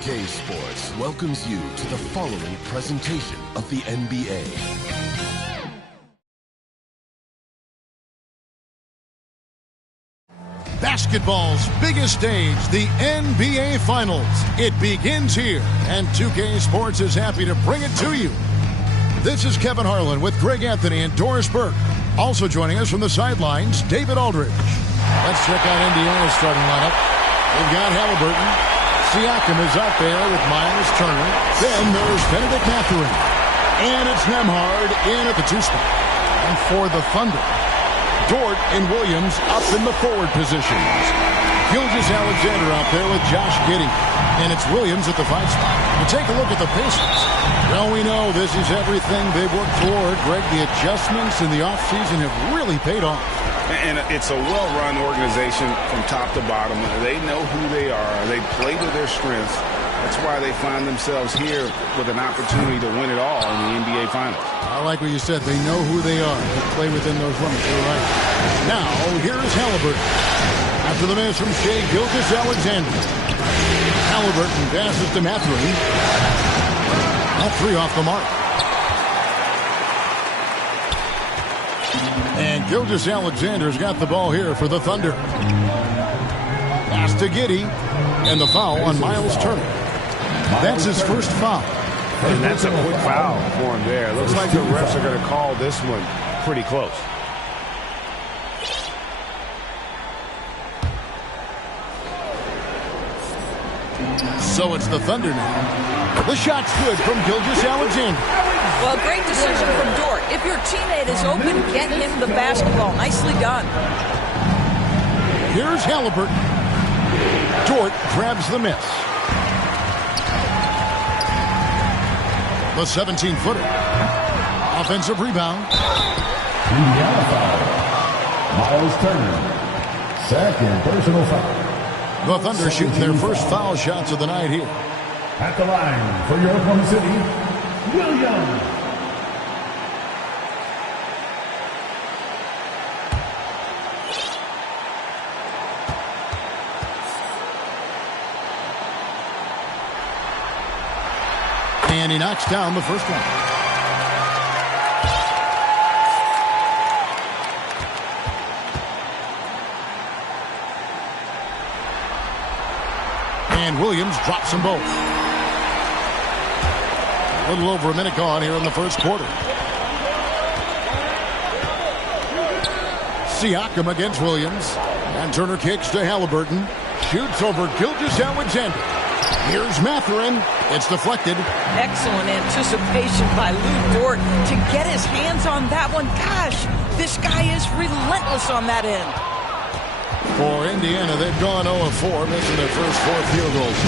K Sports welcomes you to the following presentation of the NBA. Basketball's biggest stage, the NBA Finals. It begins here, and 2K Sports is happy to bring it to you. This is Kevin Harlan with Greg Anthony and Doris Burke. Also joining us from the sidelines, David Aldridge. Let's check out Indiana's starting lineup. They've got Halliburton. Siakam is out there with Miles Turner. Then there's Benedict Mathurin. And it's Nembhard in at the 2 spot. And for the Thunder, Dort and Williams up in the forward positions. Gilgeous-Alexander out there with Josh Giddey. And it's Williams at the 5 spot. And take a look at the Pacers. Well, we know this is everything they've worked toward. Greg, the adjustments in the offseason have really paid off. And it's a well-run organization from top to bottom. They know who they are. They play to their strengths. That's why they find themselves here with an opportunity to win it all in the NBA Finals. I like what you said. They know who they are. They play within those limits. You're right. Now, here's Halliburton. After the miss from Shai Gilgeous-Alexander. Halliburton passes to Mathurin. All 3 off the mark. And Gilgeous-Alexander's got the ball here for the Thunder. Pass to Giddey. And the foul on Miles Turner. That's his first foul. And that's a quick foul for him there. Looks like the refs are going to call this one pretty close. So it's the Thunder now. The shot's good from Gilgeous-Alexander. Well, great decision from Dort. If your teammate is open, get him the basketball. Nicely done. Here's Halliburton. Dort grabs the miss. The 17-footer. Offensive rebound. Indiana foul. Miles Turner. Second personal foul. The Thunder shooting their first foul shots of the night here. At the line for your Oklahoma City, Williams. And he knocks down the first one. And Williams drops them both. A little over a minute gone here in the first quarter. Siakam against Williams. And Turner kicks to Halliburton. Shoots over Gilgeous-Alexander. Here's Mathurin. It's deflected. Excellent anticipation by Lou Dort to get his hands on that one. Gosh, this guy is relentless on that end. For Indiana, they've gone 0-4, missing their first 4 field goals.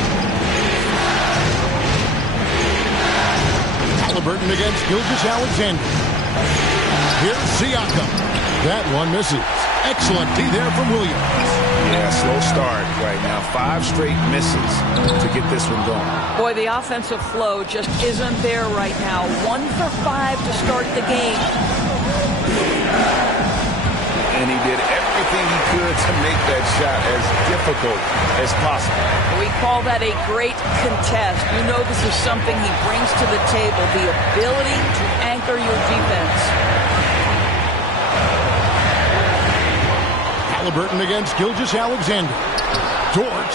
Halliburton against Gilgeous-Alexander. Here's Siakam. That one misses. Excellent D there from Williams. Yeah, slow start right now. 5 straight misses to get this one going. Boy, the offensive flow just isn't there right now. 1 for 5 to start the game. And he did everything he could to make that shot as difficult as possible. We call that a great contest. You know this is something he brings to the table, the ability to anchor your defense. Halliburton against Gilgeous-Alexander. Dort.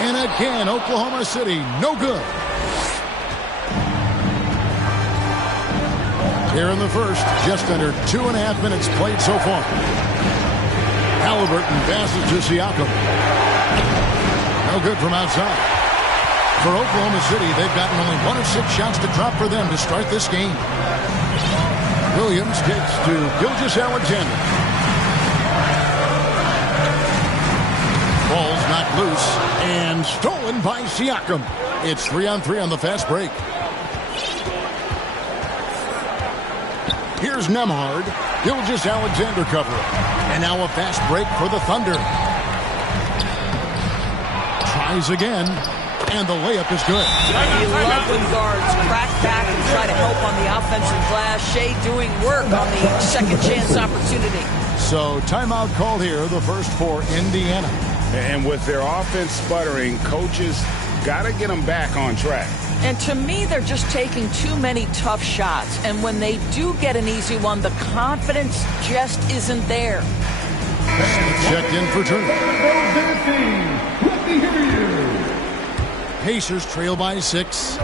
And again, Oklahoma City, no good. Here in the first, just under 2.5 minutes played so far. Halliburton passes to Siakam. No good from outside. For Oklahoma City, they've gotten only 1 of 6 shots to drop for them to start this game. Williams kicks to Gilgeous-Alexander. Ball's knocked loose and stolen by Siakam. It's 3-on-3 on the fast break. Here's Nembhard. Gilgeous-Alexander covering. And now a fast break for the Thunder. Tries again. And the layup is good. You love when guards crack back and try to help on the offensive glass. Shai doing work on the second chance opportunity. So timeout called here, the first for Indiana. And with their offense sputtering, coaches Got to get them back on track. And to me, they're just taking too many tough shots. And when they do get an easy one, the confidence just isn't there. Checked in for turn. Pacers trail by 6.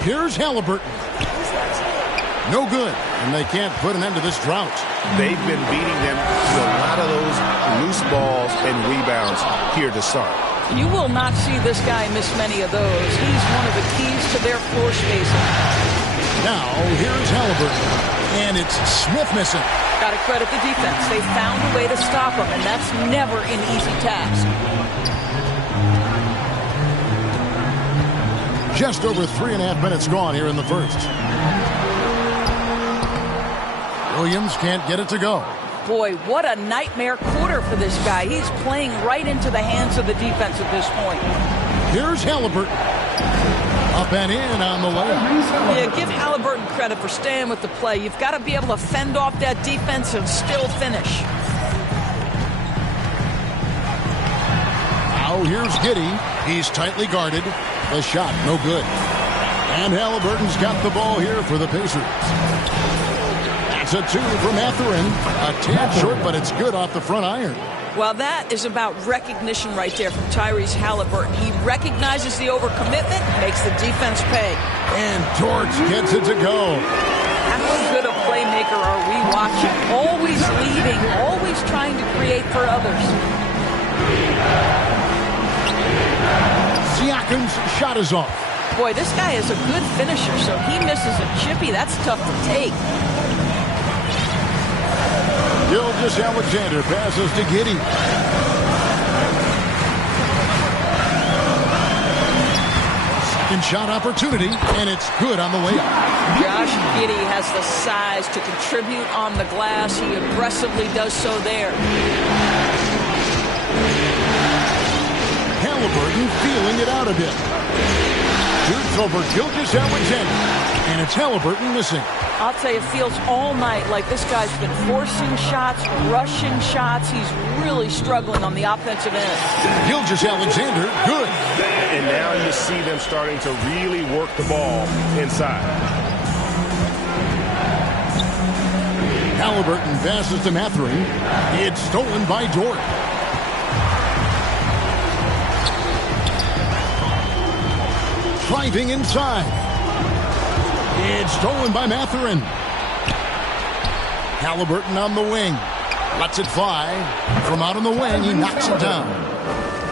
Here's Halliburton. No good, and they can't put an end to this drought. They've been beating them to a lot of those loose balls and rebounds here to start. You will not see this guy miss many of those. He's one of the keys to their floor spacing. Now, here's Halliburton, and it's Smith missing. Got to credit the defense. They found a way to stop him, and that's never an easy task. Just over 3.5 minutes gone here in the first. Williams can't get it to go. Boy, what a nightmare quarter for this guy. He's playing right into the hands of the defense at this point. Here's Halliburton. Up and in on the layup. Yeah, give Halliburton credit for staying with the play. You've got to be able to fend off that defense and still finish. Now here's Giddey. He's tightly guarded. The shot, no good. And Halliburton's got the ball here for the Pacers. That's a 2 from Mathurin. A tad short, but it's good off the front iron. Well, that is about recognition right there from Tyrese Halliburton. He recognizes the overcommitment, makes the defense pay. And George gets it to go. How good a playmaker are we watching? Always leading, always trying to create for others. Siakam's shot is off. Boy, this guy is a good finisher, so he misses a chippy. That's tough to take. Gilgeous-Alexander passes to Giddey. Second shot opportunity, and it's good on the way up. Josh Giddey has the size to contribute on the glass. He aggressively does so there. Halliburton feeling it out a bit. Shoots over Gilgeous-Alexander, and it's Halliburton missing. I'll tell you, it feels all night like this guy's been forcing shots, rushing shots. He's really struggling on the offensive end. Gilgeous-Alexander, good. And now you see them starting to really work the ball inside. Halliburton passes to Mathurin. It's stolen by Dort. Driving inside. It's stolen by Mathurin. Halliburton on the wing. Lets it fly. From out on the wing, he knocks it down.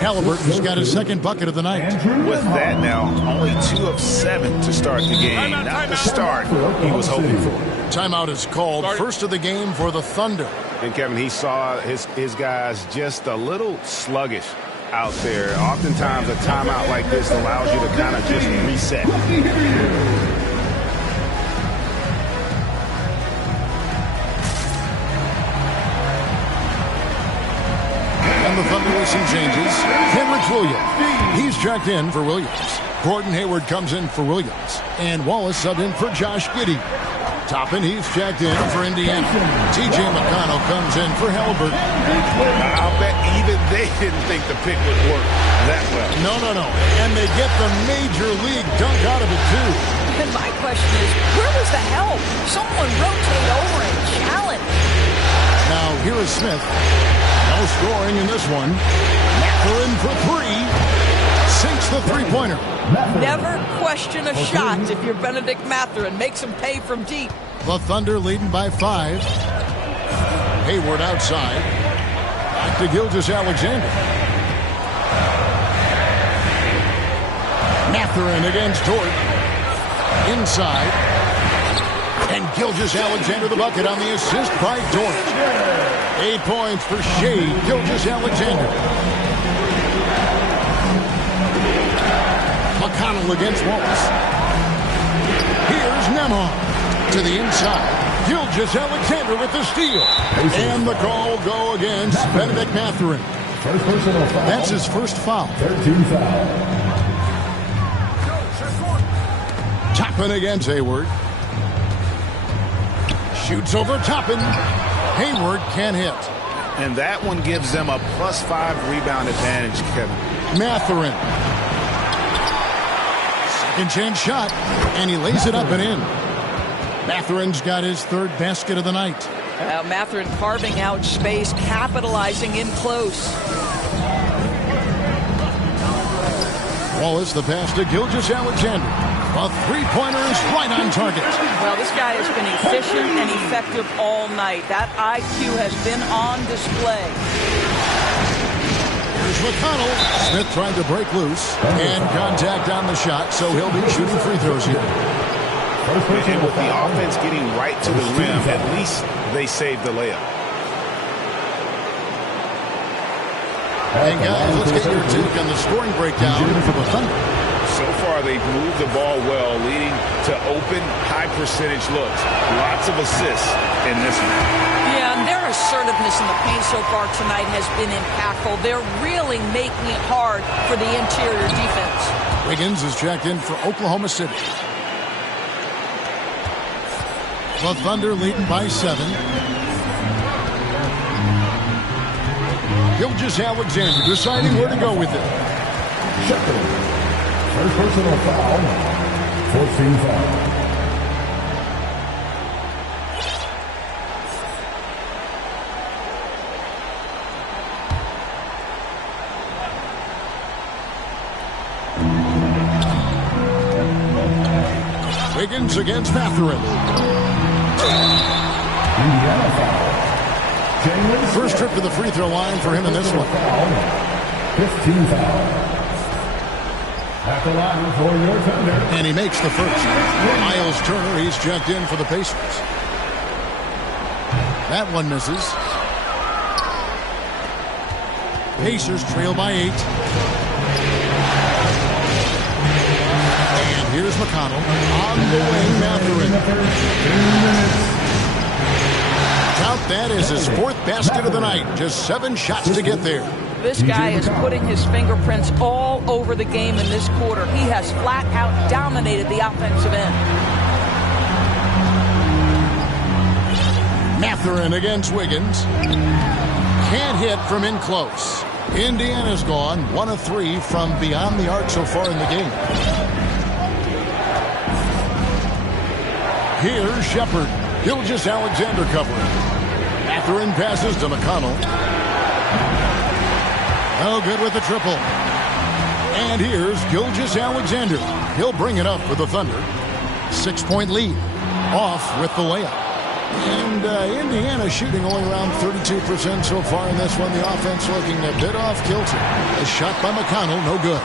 Halliburton's got his second bucket of the night. With that now, only 2 of 7 to start the game. Not the start he was hoping for. Timeout is called. First of the game for the Thunder. And Kevin, he saw his guys just a little sluggish out there. Oftentimes a timeout like this allows you to kind of just reset. And the Thunder with some changes. Kenrich Williams. He's checked in for Williams. Gordon Hayward comes in for Williams. And Wallace subbed in for Josh Giddey. Toppin, he's checked in for Indiana. T.J. McConnell comes in for Halliburton. I'll bet even they didn't think the pick would work that well. No. And they get the major league dunk out of it, too. And my question is, where was the help? Someone rotate over and challenge. Now, here is Smith. No scoring in this one. Mathurin for 3. Sinks the three-pointer. Never question a shot if you're Benedict Mathurin. Makes him pay from deep. The Thunder leading by 5. Hayward outside. Back to Gilgeous-Alexander. Mathurin against Dort. Inside. And Gilgeous-Alexander the bucket on the assist by Dort. 8 points for Shea Gilgeous-Alexander. McConnell against Wallace. Here's Nembhard to the inside. Gilgeous-Alexander with the steal. And the call will go against Benedict Mathurin. That's his first foul. 13 foul. Toppin against Hayward. Shoots over Toppin. Hayward can't hit. And that one gives them a +5 rebound advantage, Kevin. Mathurin. Second chance shot, and he lays it up and in. Mathurin's got his third basket of the night. Mathurin carving out space, capitalizing in close. Wallace, the pass to Gilgeous-Alexander. A three-pointer is right on target. Well, this guy has been efficient and effective all night. That IQ has been on display. Here's McConnell. Smith trying to break loose. And contact on the shot, so he'll be shooting free throws here. And with the offense getting right to the rim, at least they saved the layup. And guys, let's get your take on the scoring breakdown for the Thunder. So far, they've moved the ball well, leading to open, high-percentage looks. Lots of assists in this one. Yeah, and their assertiveness in the paint so far tonight has been impactful. They're really making it hard for the interior defense. Wiggins is checked in for Oklahoma City. The Thunder leading by 7. Gilgeous-Alexander deciding where to go with it. First personal foul, 14 foul. Wiggins against Mathurin. Indiana foul. First trip to the free throw line for him in this one. 15 foul. At the line for your Thunder. And he makes the first. Miles Turner, he's checked in for the Pacers. That one misses. Pacers trail by 8. And here's McConnell. On the wing, Mathurin. Count that as his 4th basket of the night. Just 7 shots to get there. This guy is putting his fingerprints all over the game in this quarter. He has flat out dominated the offensive end. Mathurin against Wiggins. Can't hit from in close. Indiana's gone 1 of 3 from beyond the arc so far in the game. Here's Shepard. Gilgeous-Alexander covering. Mathurin passes to McConnell. No good with the triple. And here's Gilgeous-Alexander. He'll bring it up for the Thunder. 6-point lead. Off with the layup. And Indiana shooting only around 32% so far in this one. The offense looking a bit off kilter. A shot by McConnell, no good.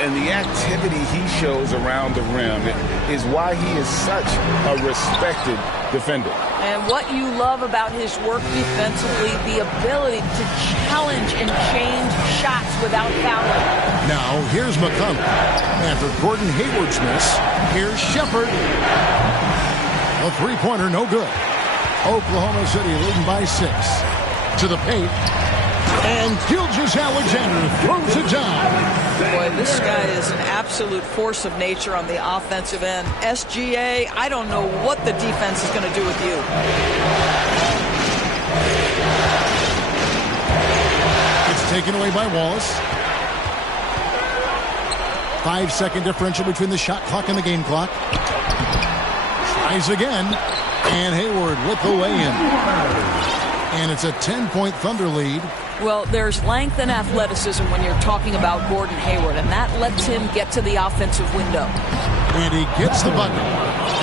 And the activity he shows around the rim is why he is such a respected defender. And what you love about his work defensively, the ability to challenge and change shots without fouling. Now, here's McConnell. After Gordon Hayward's miss, here's Shepard. A three-pointer, no good. Oklahoma City leading by 6. To the paint. And Gilgeous-Alexander throws it down. Boy, this guy is an absolute force of nature on the offensive end. SGA, I don't know what the defense is going to do with you. It's taken away by Wallace. 5-second differential between the shot clock and the game clock. Tries again. And Hayward with the lay-in. And it's a 10-point Thunder lead. Well, there's length and athleticism when you're talking about Gordon Hayward, and that lets him get to the offensive window. And he gets the bucket.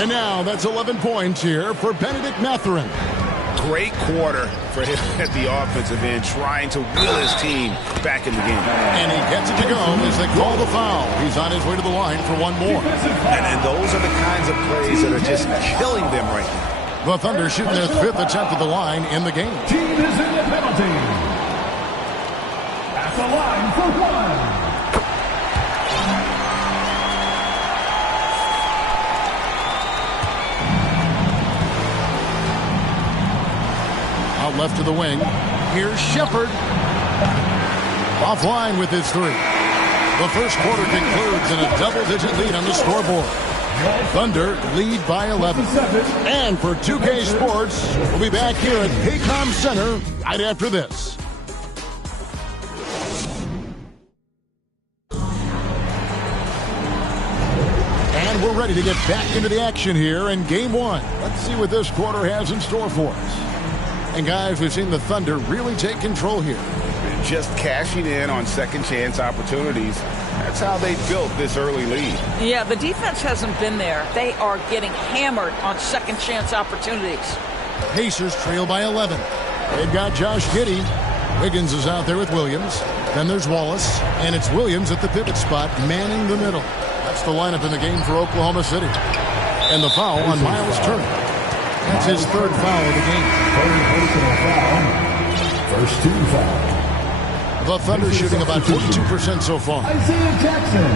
And now that's 11 points here for Benedict Mathurin. Great quarter for him at the offensive end, trying to will his team back in the game. And he gets it to go as they call the foul. He's on his way to the line for one more. And those are the kinds of plays that are just killing them right now. The Thunder shooting their 5th attempt at the line in the game. Team is in the penalty. At the line for 1. Out left to the wing. Here's Shepard. Offline with his 3. The first quarter concludes in a double-digit lead on the scoreboard. Thunder lead by 11. And for 2K Sports, we'll be back here at Paycom Center right after this. And we're ready to get back into the action here in Game 1. Let's see what this quarter has in store for us. And guys, we've seen the Thunder really take control here. Just cashing in on second chance opportunities. That's how they built this early lead. Yeah, the defense hasn't been there. They are getting hammered on second chance opportunities. Pacers trail by 11. They've got Josh Giddey. Wiggins is out there with Williams. Then there's Wallace. And it's Williams at the pivot spot, manning the middle. That's the lineup in the game for Oklahoma City. And the foul on Miles Turner. That's his third foul of the game. First team foul. The Thunder shooting about 42% so far. Isaiah Jackson.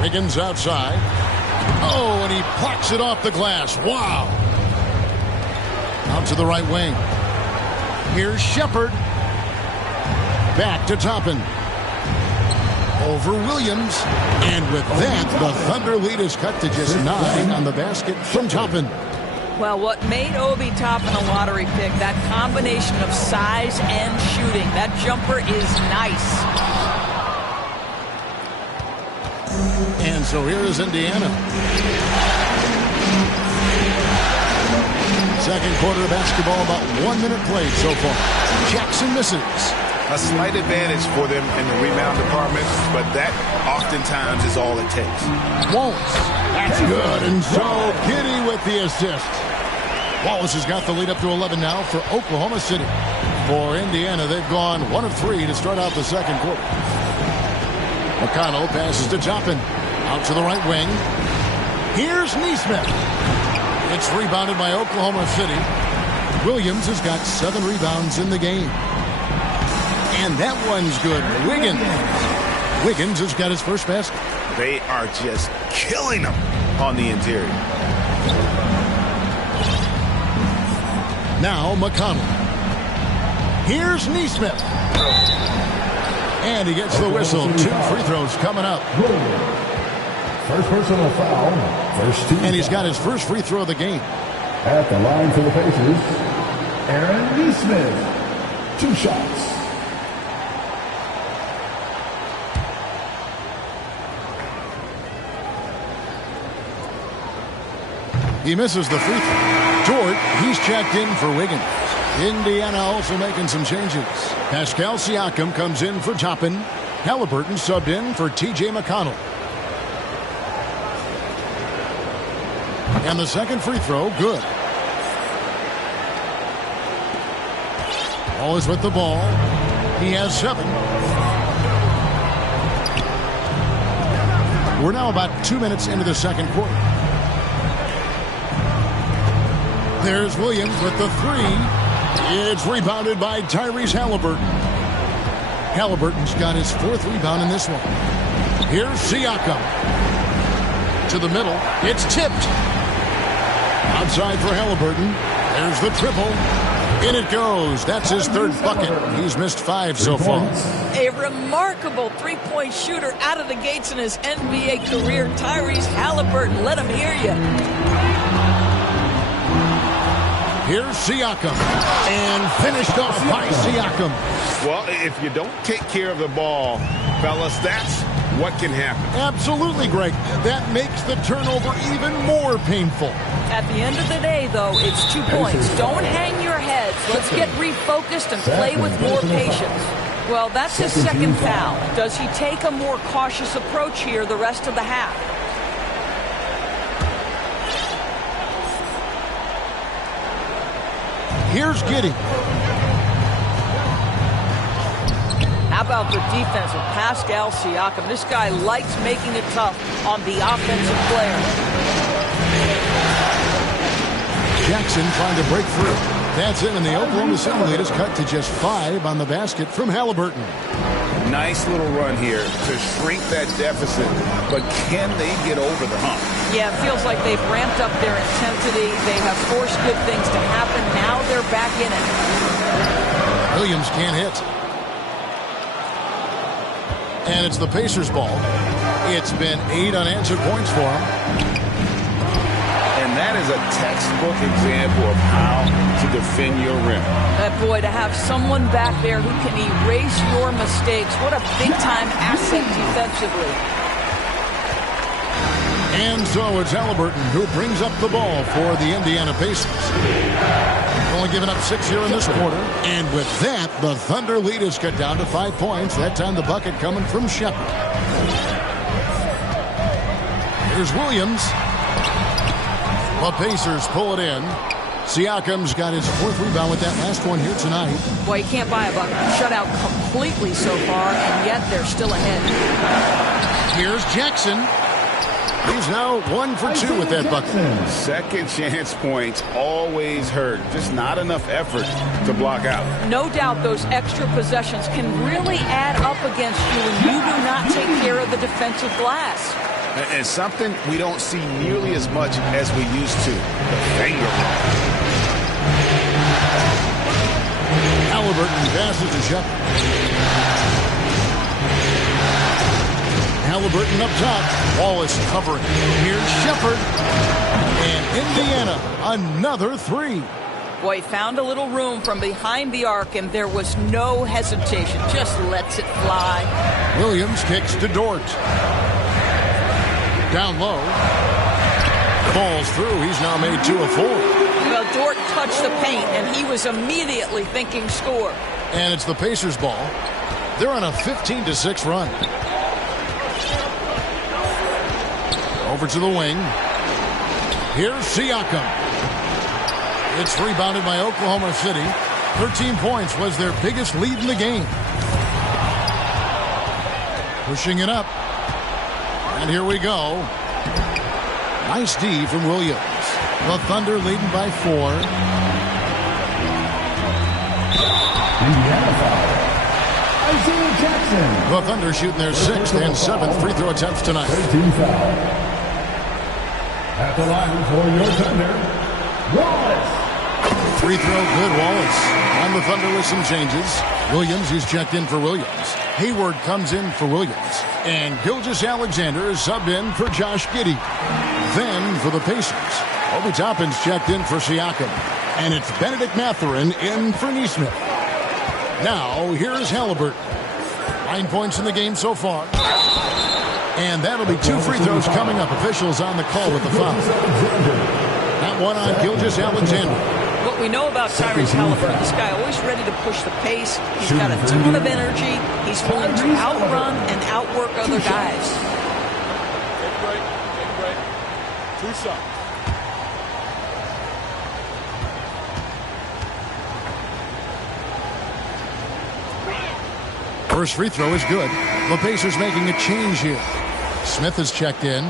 Wiggins outside. Oh, and he plucks it off the glass. Wow. Out to the right wing. Here's Shepard. Back to Toppin. Over Williams. And with that, the Thunder lead is cut to just 9 on the basket from Toppin. Well, what made Obi Toppin a lottery pick, that combination of size and shooting. That jumper is nice. And so here is Indiana. Second quarter of basketball, about 1 minute played so far. Jackson misses. A slight advantage for them in the rebound department, but that oftentimes is all it takes. Won't. That's good. And so Giddey with the assist. Wallace has got the lead up to 11 now for Oklahoma City. For Indiana, they've gone 1 of 3 to start out the second quarter. McConnell passes to Toppin. Out to the right wing. Here's Nesmith. It's rebounded by Oklahoma City. Williams has got 7 rebounds in the game. And that one's good. Wiggins has got his first basket. They are just killing them on the interior. Now McConnell. Here's Nesmith. And he gets the whistle. 2 free throws coming up. First personal foul. First team. And he's got his first free throw of the game. At the line for the Pacers, Aaron Nesmith. 2 shots. He misses the free throw. Dort, he's checked in for Wiggins. Indiana also making some changes. Pascal Siakam comes in for Toppin. Halliburton subbed in for T.J. McConnell. And the second free throw, good. Wallace with the ball. He has 7. We're now about 2 minutes into the second quarter. There's Williams with the 3. It's rebounded by Tyrese Halliburton. Halliburton's got his 4th rebound in this one. Here's Siakam. To the middle. It's tipped. Outside for Halliburton. There's the triple. In it goes. That's his 3rd bucket. He's missed 5 so far. A remarkable three-point shooter out of the gates in his NBA career. Tyrese Halliburton, let him hear you. Here's Siakam. And finished off by Siakam. Well, if you don't take care of the ball, fellas, that's what can happen. Absolutely, Greg. That makes the turnover even more painful. At the end of the day, though, it's 2 points. Don't hang your heads. Let's get refocused and play with more patience. Well, that's his 2nd foul. Does he take a more cautious approach here the rest of the half? Here's Giddey. How about the defense of Pascal Siakam? This guy likes making it tough on the offensive player. Jackson trying to break through. That's it, and the Oklahoma City lead is cut to just 5 on the basket from Halliburton. Nice little run here to shrink that deficit, but can they get over the hump? Yeah, it feels like they've ramped up their intensity. They have forced good things to happen. Now they're back in it. Williams can't hit. And it's the Pacers' ball. It's been 8 unanswered points for him. And that is a textbook example of how to defend your rim. Boy, to have someone back there who can erase your mistakes, what a big-time asset defensively. And so it's Halliburton who brings up the ball for the Indiana Pacers. Only giving up 6 here in this quarter. And with that, the Thunder lead is cut down to 5 points. That time the bucket coming from Shepherd. Here's Williams. The Pacers pull it in. Siakam's got his 4th rebound with that last one here tonight. Boy, you can't buy a bucket. Shut out completely so far, and yet they're still ahead. Here's Jackson. He's now 1 for 2 with that bucket. Second chance points always hurt. Just not enough effort to block out. No doubt those extra possessions can really add up against you when you do not take care of the defensive glass. And something we don't see nearly as much as we used to. The finger roll. Halliburton passes to Shepherd. Halliburton up top. Wallace covering. Here's Shepherd. And Indiana, another 3. Boy, found a little room from behind the arc, and there was no hesitation. Just lets it fly. Williams kicks to Dort. Down low. Falls through. He's now made 2 of 4. Well, Dort touched the paint, and he was immediately thinking score. And it's the Pacers' ball. They're on a 15-6 run. Over to the wing. Here's Siakam. It's rebounded by Oklahoma City. 13 points was their biggest lead in the game. Pushing it up. And here we go. Nice D from Williams. The Thunder leading by 4. Indiana foul. Isaiah Jackson. The Thunder shooting their 6th and 7th free throw attempts tonight. 13 foul. At the line for your Thunder, Wallace. Free throw good, Wallace. On the Thunder with some changes. Williams, who's checked in for Williams. Hayward comes in for Williams. And Gilgeous-Alexander is subbed in for Josh Giddey. Then for the Pacers, Obi Toppin's checked in for Siakam. And it's Benedict Mathurin in for Nesmith. Now, here's Halliburton. 9 points in the game so far. And that'll be 2 free throws coming up. Officials on the call with the foul. That one on Gilgeous-Alexander. What we know about Tyrese Halliburton, this guy always ready to push the pace. He's got a ton of energy. He's willing to outrun and outwork other guys. Take a break. Take a break. 2 shots. First free throw is good. The Pacers making a change here. Smith is checked in.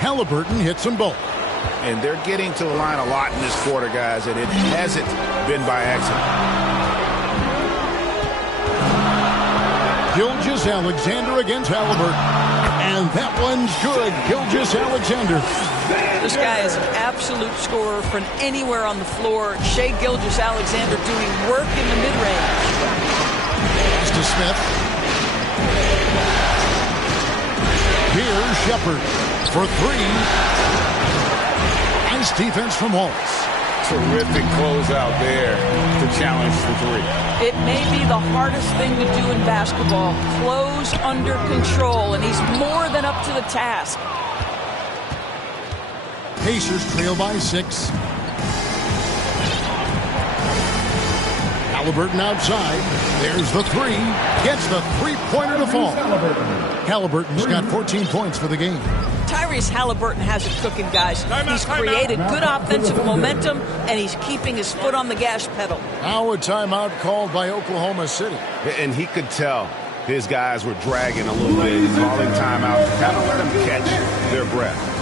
Halliburton hits them both. And they're getting to the line a lot in this quarter, guys, and it hasn't been by accident. Gilgeous-Alexander against Halliburton. And that one's good. Gilgeous-Alexander. This guy is an absolute scorer from anywhere on the floor. Shai Gilgeous-Alexander doing work in the mid-range. Pass to Smith. Here's Shepherd for 3. Nice defense from Wallace. Terrific closeout there to challenge the 3. It may be the hardest thing to do in basketball. Close under control, and he's more than up to the task. Pacers trail by 6. Halliburton outside. There's the 3. Gets the 3-pointer to fall. Halliburton's got 14 points for the game. Tyrese Halliburton has it cooking, guys. He's created good offensive momentum, and he's keeping his foot on the gas pedal. Now a timeout called by Oklahoma City. And he could tell his guys were dragging a little bit. He's calling timeout to kind of let them catch their breath.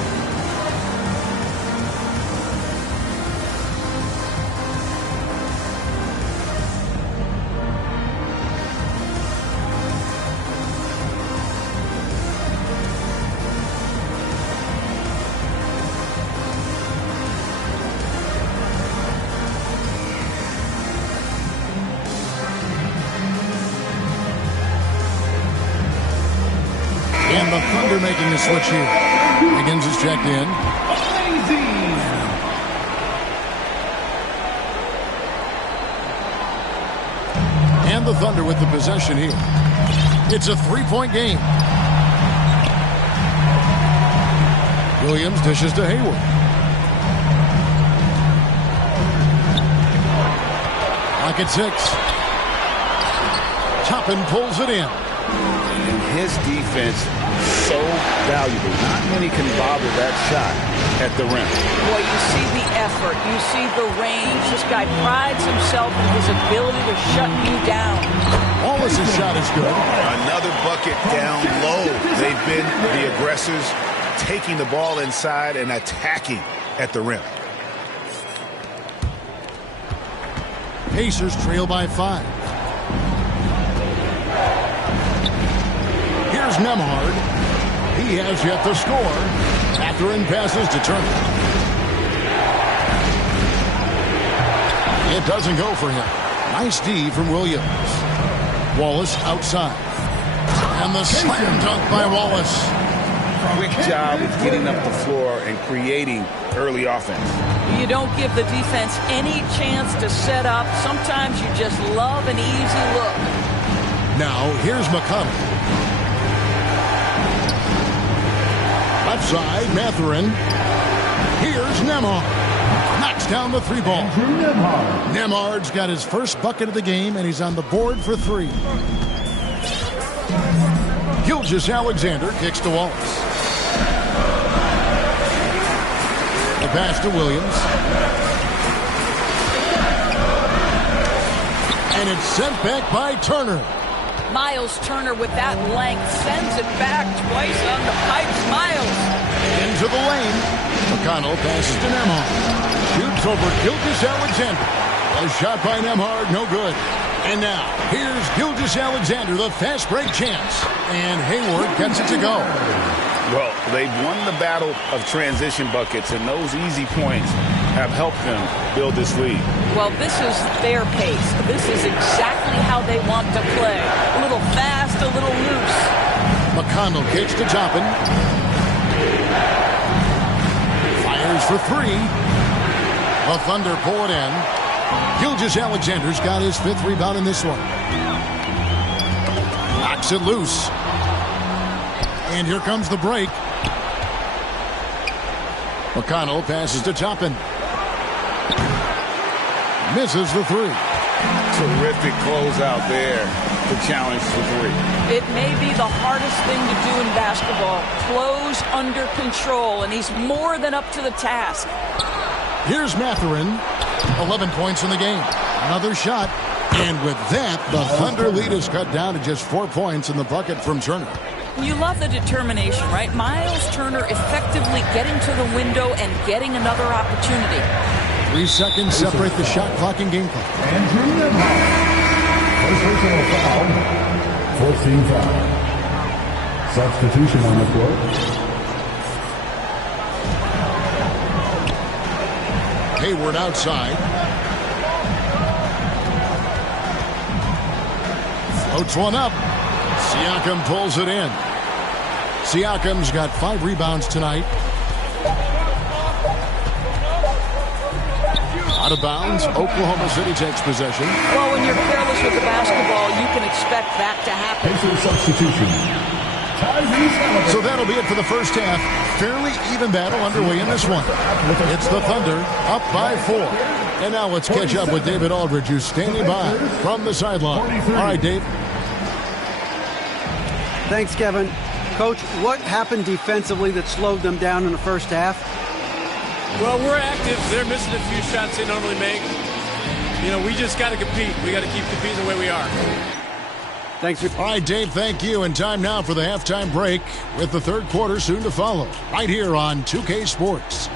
And the Thunder making the switch here. Higgins is checked in. Amazing. And the Thunder with the possession here. It's a three-point game. Williams dishes to Hayward. Lock at 6. Toppin pulls it in. And his defense so valuable. Not many can bother that shot at the rim. Boy, you see the effort. You see the range. This guy prides himself in his ability to shut you down. Wallace's shot is good. Another bucket down low. They've been the aggressors, taking the ball inside and attacking at the rim. Pacers trail by 5. Here's Nembhard. He has yet to score. Mathurin passes to Turner. It doesn't go for him. Nice D from Williams. Wallace outside. And the slam dunk by Wallace. Quick job of getting up the floor and creating early offense. You don't give the defense any chance to set up. Sometimes you just love an easy look. Now, here's McConnell. Left side, Mathurin. Here's Nembhard. Knocks down the 3-ball. Nembhard's got his first bucket of the game, and he's on the board for 3. Gilgeous-Alexander kicks to Wallace. The pass to Williams. And it's sent back by Turner. Miles Turner with that length sends it back twice on the pipes. Miles. Into the lane. McConnell passes to Nembhard. Shoots over Gilgeous-Alexander. A shot by Nembhard, no good. And now, here's Gilgeous-Alexander, the fast break chance. And Hayward gets it to go. Well, they've won the battle of transition buckets, and those easy points have helped them build this lead. Well, this is their pace. This is exactly how they want to play. A little fast, a little loose. McConnell kicks to Toppin. Fires for 3. The Thunder pull it in. Gilgeous-Alexander's got his 5th rebound in this one. Knocks it loose. And here comes the break. McConnell passes to Toppin. Misses the 3. Terrific closeout there to challenge the 3. It may be the hardest thing to do in basketball. Close under control, and he's more than up to the task. Here's Mathurin. 11 points in the game. Another shot. And with that, the Thunder lead is cut down to just 4 points in the bucket from Turner. You love the determination, right? Miles Turner effectively getting to the window and getting another opportunity. 3 seconds separate the shot clock and game clock. Andrew Nembhard. First personal foul. Forcing foul. Substitution on the court. Hayward outside. Floats one up. Siakam pulls it in. Siakam's got 5 rebounds tonight. Out of bounds. Oklahoma City takes possession. Well, when you're careless with the basketball, you can expect that to happen. Pacer substitution. So that'll be it for the first half. Fairly even battle underway in this one. It's the Thunder up by 4. And now let's catch up with David Aldridge, who's standing by from the sideline. All right, Dave. Thanks, Kevin. Coach, what happened defensively that slowed them down in the first half? Well, we're active. They're missing a few shots they normally make. You know, we just got to compete. We got to keep competing the way we are. Thanks. All right, Dave, thank you. And time now for the halftime break with the third quarter soon to follow. Right here on 2K Sports.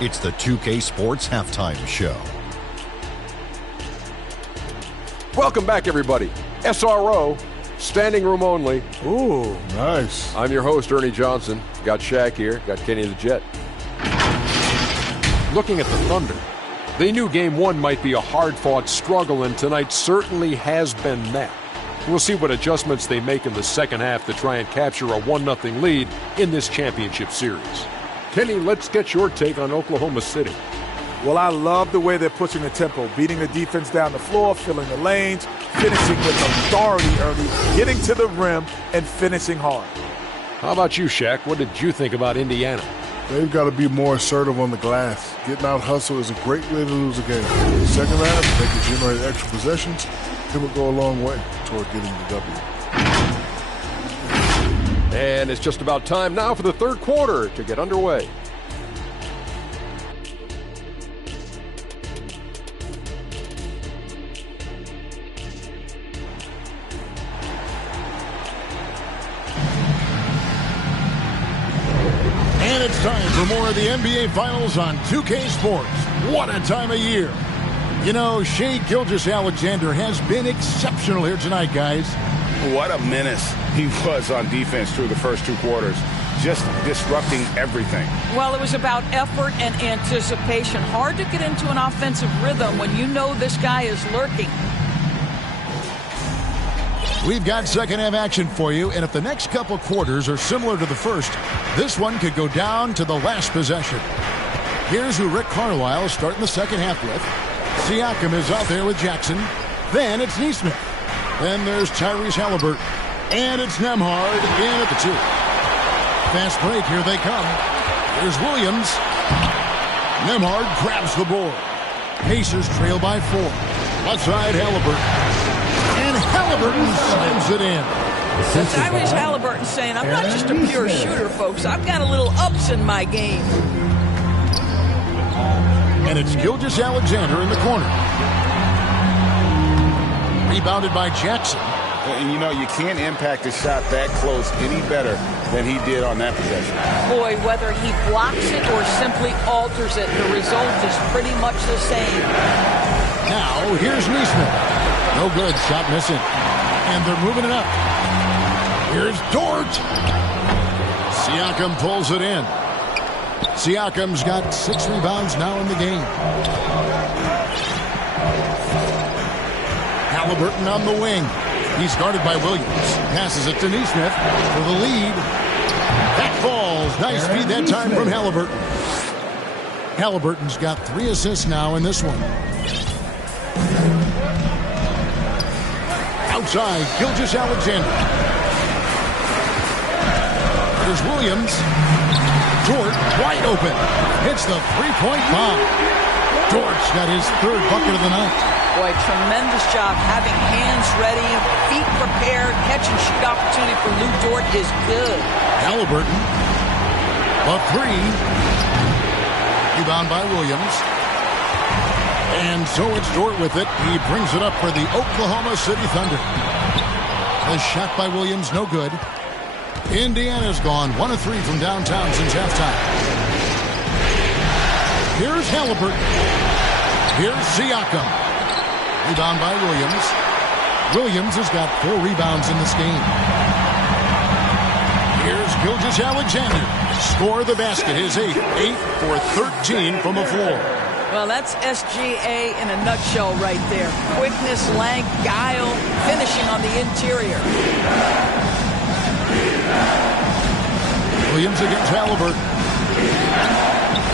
It's the 2K Sports Halftime Show. Welcome back, everybody. SRO, standing room only. Ooh, nice. I'm your host, Ernie Johnson. Got Shaq here. Got Kenny the Jet. Looking at the Thunder, they knew Game 1 might be a hard-fought struggle, and tonight certainly has been that. We'll see what adjustments they make in the second half to try and capture a 1-0 lead in this championship series. Kenny, let's get your take on Oklahoma City. Well, I love the way they're pushing the tempo, beating the defense down the floor, filling the lanes, finishing with authority early, getting to the rim, and finishing hard. How about you, Shaq? What did you think about Indiana? They've got to be more assertive on the glass. Getting out hustle is a great way to lose a game. In the second half, they can generate extra possessions. It would go a long way toward getting the W. And it's just about time now for the third quarter to get underway. And it's time for more of the NBA Finals on 2K Sports. What a time of year. You know, Shai Gilgeous-Alexander has been exceptional here tonight, guys. What a menace he was on defense through the first 2 quarters. Just disrupting everything. Well, it was about effort and anticipation. Hard to get into an offensive rhythm when you know this guy is lurking. We've got second half action for you, and if the next couple quarters are similar to the first, this one could go down to the last possession. Here's who Rick Carlisle starting the second half with. Siakam is out there with Jackson. Then it's Nesmith. Then there's Tyrese Halliburton. And it's Nembhard in at the 2. Fast break, here they come. Here's Williams. Nembhard grabs the board. Pacers trail by 4. Left side, Halliburton. And Halliburton slams it in. So Tyrese Halliburton saying, I'm not just a pure shooter, folks. I've got a little ups in my game. And it's Gilgeous-Alexander in the corner. Rebounded by Jackson. And, you know, you can't impact a shot that close any better than he did on that possession. Boy, whether he blocks it or simply alters it, the result is pretty much the same. Now, here's Nesmith. No good. Shot missing. And they're moving it up. Here's Dort. Siakam pulls it in. Siakam's got 6 rebounds now in the game. Halliburton on the wing. He's guarded by Williams. Passes it to Nesmith for the lead. That falls. Nice feed that time from Halliburton. Halliburton's got 3 assists now in this one. Outside, Gilgeous-Alexander. There's Williams. Dort wide open. Hits the 3-point bomb. Dort's got his 3rd bucket of the night. Boy, tremendous job having hands ready, feet prepared. Catch and shoot opportunity for Lou Dort is good. Halliburton. A 3. Rebound by Williams. And so it's Dort with it. He brings it up for the Oklahoma City Thunder. The shot by Williams, no good. Indiana's gone 1 of 3 from downtown since halftime. Here's Halliburton. Here's Siakam. Rebound by Williams. Williams has got 4 rebounds in this game. Here's Gilgeous-Alexander. Score the basket, his 8th. 8 for 13 from the floor. Well, that's SGA in a nutshell right there. Quickness, length, guile, finishing on the interior. Williams against Halliburton.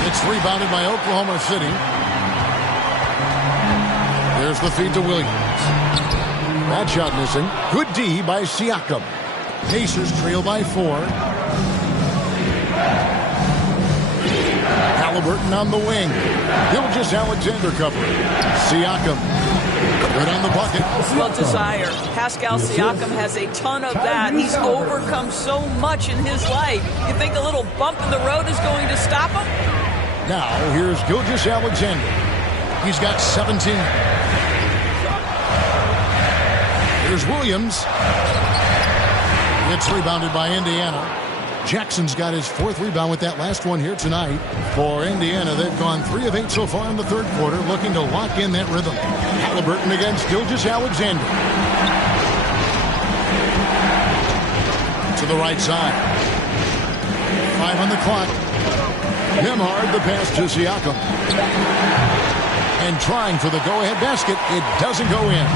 It's rebounded by Oklahoma City. There's the feed to Williams. That shot missing. Good D by Siakam. Pacers trail by 4. Halliburton on the wing. Gilgeous-Alexander covering. Siakam. Good on the bucket. Well, desire. Pascal Siakam has a ton of that. He's overcome so much in his life. You think a little bump in the road is going to stop him? Now, here's Gilgeous-Alexander. He's got 17. Here's Williams. It's rebounded by Indiana. Jackson's got his 4th rebound with that last one here tonight. For Indiana, they've gone 3 of 8 so far in the 3rd quarter, looking to lock in that rhythm. Halliburton against Gilgeous-Alexander. To the right side. 5 on the clock. Nembhard, the pass to Siakam. And trying for the go-ahead basket. It doesn't go in.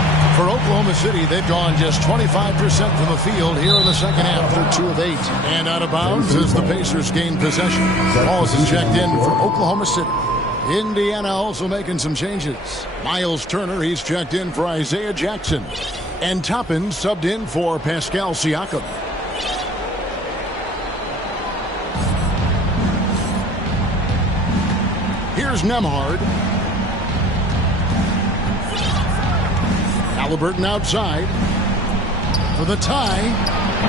For Oklahoma City, they've gone just 25% from the field here in the second half. They're 2 of 8. And out of bounds as the Pacers gain possession. Balls is checked in for Oklahoma City. Indiana also making some changes. Miles Turner, he's checked in for Isaiah Jackson. And Toppin subbed in for Pascal Siakam. Here's Nembhard. Halliburton outside for the tie.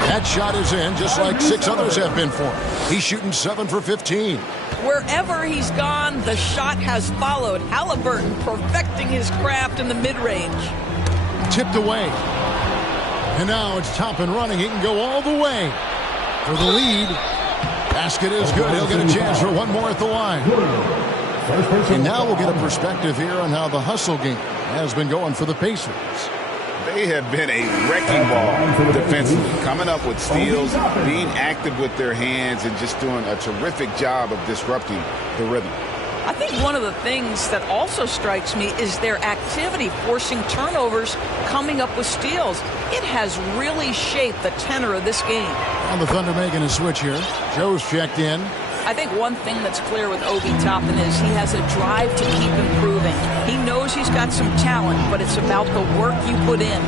That shot is in, just like 6 others have been for him. He's shooting 7 for 15. Wherever he's gone, the shot has followed. Halliburton perfecting his craft in the mid-range. Tipped away. And now it's Toppin running. He can go all the way for the lead. Basket is good. He'll get a chance for one more at the line. And now we'll get a perspective here on how the hustle game has been going for the Pacers. They have been a wrecking ball defensively, coming up with steals, being active with their hands, and just doing a terrific job of disrupting the rhythm. I think one of the things that also strikes me is their activity, forcing turnovers, coming up with steals. It has really shaped the tenor of this game. And the Thunder making a switch here. Joe's checked in. I think one thing that's clear with Obi Toppin is he has a drive to keep improving. He knows he's got some talent, but it's about the work you put in.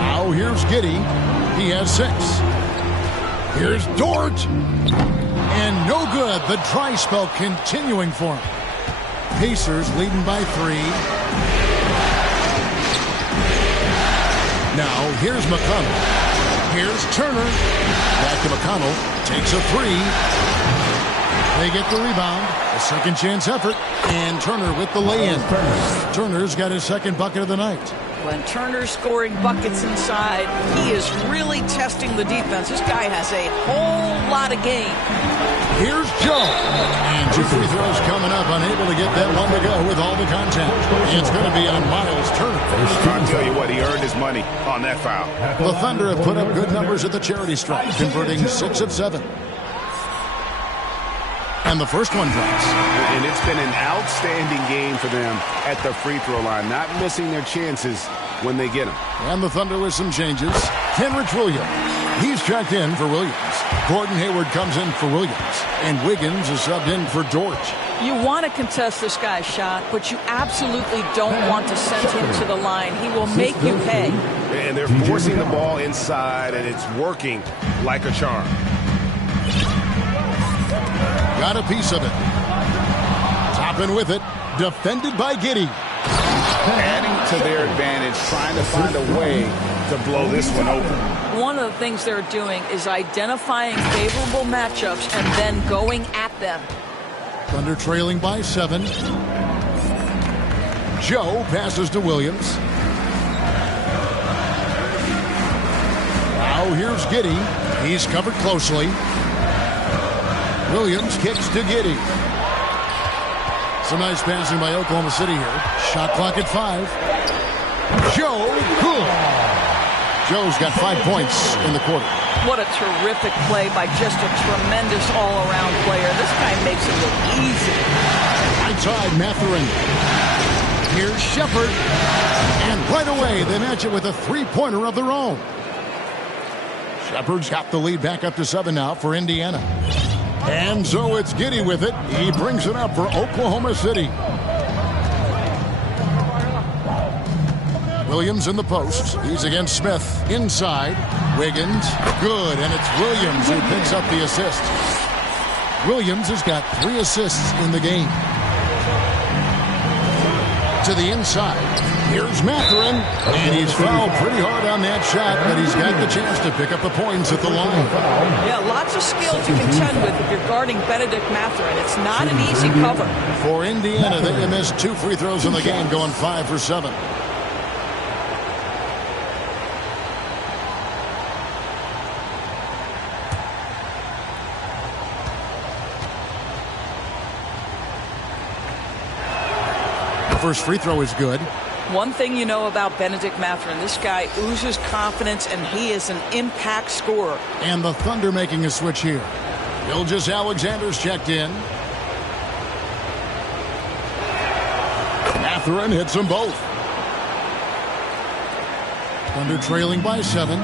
Now here's Giddey. He has 6. Here's Dort. And no good. The dry spell continuing for him. Pacers leading by 3. Now here's McConnell. Here's Turner. Back to McConnell. Takes a 3. They get the rebound, a second chance effort, and Turner with the lay-in. Turner's got his second bucket of the night. When Turner's scoring buckets inside, he is really testing the defense. This guy has a whole lot of game. Here's Joe. And 2 free throws coming up, unable to get that one to go with all the contact. It's going to be on Miles Turner. I'll tell you what, he earned his money on that foul. The Thunder have put up good numbers at the charity stripe, converting 6 of 7. And the first one drops. And it's been an outstanding game for them at the free throw line, not missing their chances when they get them. And the Thunder with some changes. Kenrich Williams. He's checked in for Williams. Gordon Hayward comes in for Williams. And Wiggins is subbed in for Dort. You want to contest this guy's shot, but you absolutely don't want to send him to the line. He will make you pay. And they're forcing the ball inside, and it's working like a charm. Got a piece of it. Toppin with it. Defended by Giddey. Adding to their advantage, trying to find a way to blow this one open. One of the things they're doing is identifying favorable matchups and then going at them. Thunder trailing by 7. Joe passes to Williams. Now here's Giddey. He's covered closely. Williams kicks to Giddey. Some nice passing by Oklahoma City here. Shot clock at 5. Joe, good. Joe's got 5 points in the quarter. What a terrific play by just a tremendous all-around player. This guy makes it look easy. Right side, Mathurin. Here's Shepard. And right away, they match it with a 3-pointer of their own. Shepard's got the lead back up to 7 now for Indiana. And so it's Giddey with it. He brings it up for Oklahoma City. Williams in the post. He's against Smith. Inside. Wiggins. Good. And it's Williams who picks up the assist. Williams has got 3 assists in the game. To the inside. Here's Mathurin. And he's fouled pretty hard on that shot, but he's got the chance to pick up the points at the line. Yeah, lots of skill to contend with if you're guarding Benedict Mathurin. It's not an easy cover. For Indiana, they missed 2 free throws in the game, going 5 for 7. First free throw is good. One thing you know about Benedict Mathurin, this guy oozes confidence, and he is an impact scorer. And the Thunder making a switch here. Gilgeous-Alexander's checked in. Mathurin hits them both. Thunder trailing by 7.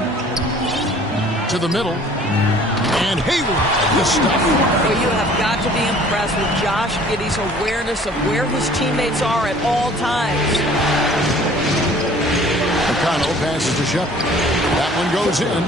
To the middle. And Hayward, the stuff. Well, you have got to be impressed with Josh Giddey's awareness of where his teammates are at all times. McConnell passes to Shepard. That one goes in.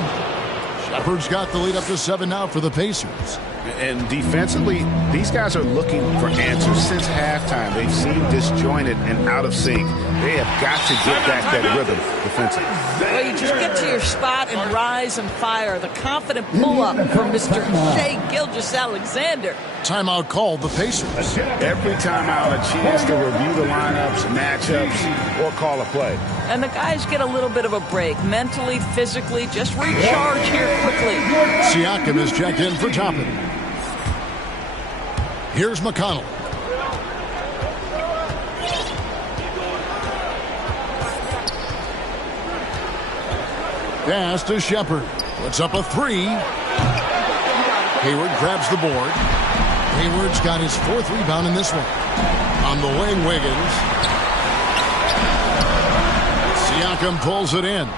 Shepard's got the lead up to 7 now for the Pacers. And defensively, these guys are looking for answers since halftime. They've seemed disjointed and out of sync. They have got to get back that rhythm defensively. Well, you just get to your spot and rise and fire. The confident pull-up from Mr. Shai Gilgeous-Alexander. Timeout called the Pacers. Every timeout, a chance to review the lineups, matchups, or call a play. And the guys get a little bit of a break. Mentally, physically, just recharge here quickly. Siakam is checked in for Toppin. Here's McConnell. Pass to Shepard. Puts up a 3. Hayward grabs the board. Hayward's got his 4th rebound in this one. On the wing, Wiggins. Siakam pulls it in.